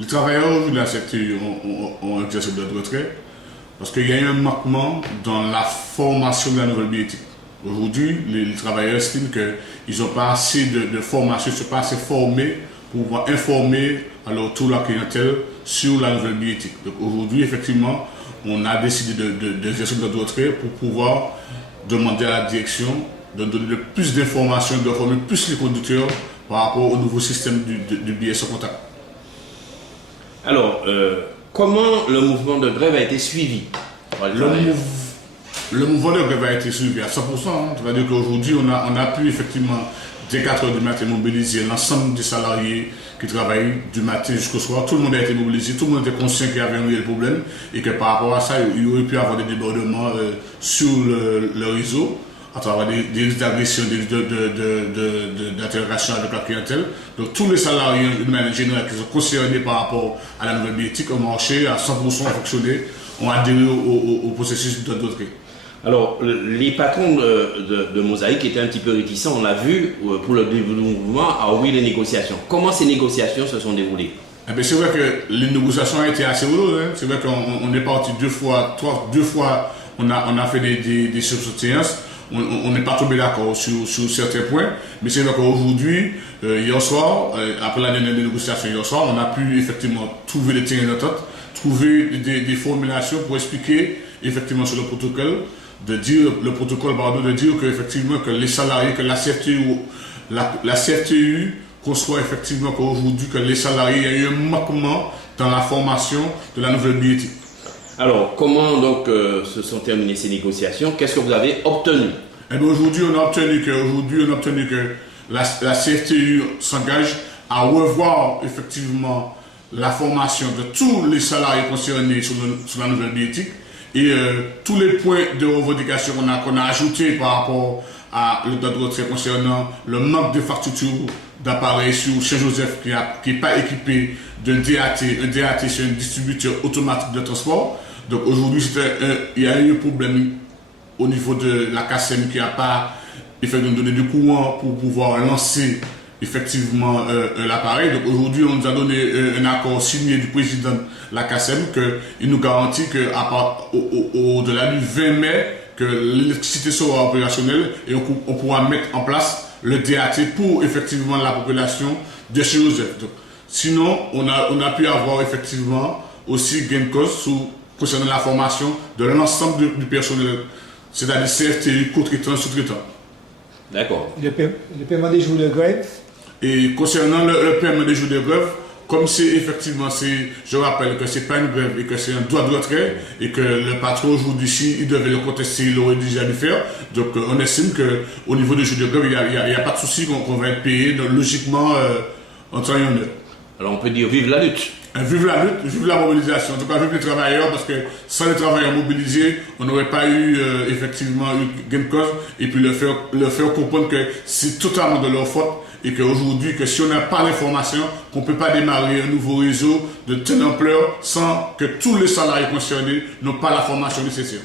Les travailleurs de la CTU ont exercé leur retrait parce qu'il y a eu un manquement dans la formation de la nouvelle bioéthique. Aujourd'hui, les travailleurs estiment qu'ils n'ont pas assez de formation, ils ne sont pas assez formés pour pouvoir informer alors toute la clientèle sur la nouvelle bioéthique. Donc aujourd'hui, effectivement, on a décidé d'exercer notre retrait pour pouvoir demander à la direction de donner plus d'informations, de former plus les conducteurs par rapport au nouveau système du billet sans contact. Alors, comment le mouvement de grève a été suivi? Le mouvement de grève a été suivi à 100%. C'est-à-dire qu'aujourd'hui, on a pu effectivement, dès 4 h du matin, mobiliser l'ensemble des salariés qui travaillent du matin jusqu'au soir. Tout le monde a été mobilisé, tout le monde était conscient qu'il y avait un réel problème et que par rapport à ça, il y aurait pu avoir des débordements sur le réseau à travers des risques d'agression, des risques d'interaction avec la clientèle. Donc tous les salariés, de manière générale, qui sont concernés par rapport à la nouvelle bioéthique ont marché à 100%, ont fonctionné, ont adhéré au processus de retrait. Alors, les patrons de Mosaïque étaient un petit peu réticents, on l'a vu, pour le début du mouvement, à ouvrir les négociations. Comment ces négociations se sont déroulées? C'est vrai que les négociations ont été assez lourdes. C'est vrai qu'on est parti deux fois, on a fait des subséances. On n'est pas tombé d'accord sur certains points, mais c'est vrai qu'aujourd'hui, hier soir, après la dernière négociation hier soir, on a pu effectivement trouver des terrains d'entente, trouver des formulations pour expliquer effectivement sur le protocole, de dire que effectivement que les salariés, que la CFTU conçoit effectivement qu'aujourd'hui que les salariés, il y a eu un manquement dans la formation de la nouvelle bioéthique. Alors, comment donc se sont terminées ces négociations? Qu'est-ce que vous avez obtenu? Aujourd'hui, on a obtenu que la CFTU s'engage à revoir effectivement la formation de tous les salariés concernés sur la nouvelle bioéthique et tous les points de revendication qu'on a ajoutés par rapport à le droit de retrait concernant le manque de factures d'appareils sur Saint-Joseph qui n'est pas équipé d'un DAT. Un DAT, c'est un distributeur automatique de transport. Donc aujourd'hui, il y a eu un problème au niveau de la CACEM qui n'a pas effectivement donné du courant pour pouvoir lancer effectivement l'appareil. Donc aujourd'hui, on nous a donné un accord signé du président de la CACEM qu'il nous garantit qu'au-delà du 20 mai, que l'électricité sera opérationnelle et on pourra mettre en place le DAT pour effectivement la population de chez Joseph. Donc, sinon, on a pu avoir effectivement aussi gain de cause concernant la formation de l'ensemble du personnel, c'est-à-dire CFTU, co-traitant, sous-traitant. D'accord. Le paiement des jours de grève? Et concernant le paiement des jours de grève, comme je rappelle que c'est pas une grève et que c'est un droit de retrait et que le patron aujourd'hui, s'il devait le contester, il aurait déjà dû faire. Donc on estime qu'au niveau des jours de grève, il n'y a pas de souci qu'on va être payé donc, logiquement en temps et en heure. Alors on peut dire vive la lutte. Vive la lutte, vive la mobilisation. En tout cas, vive les travailleurs, parce que sans les travailleurs mobilisés, on n'aurait pas eu effectivement eu gain de cause. Et puis leur faire comprendre que c'est totalement de leur faute et qu'aujourd'hui, que si on n'a pas l'information, qu'on ne peut pas démarrer un nouveau réseau de telle ampleur sans que tous les salariés concernés n'ont pas la formation nécessaire.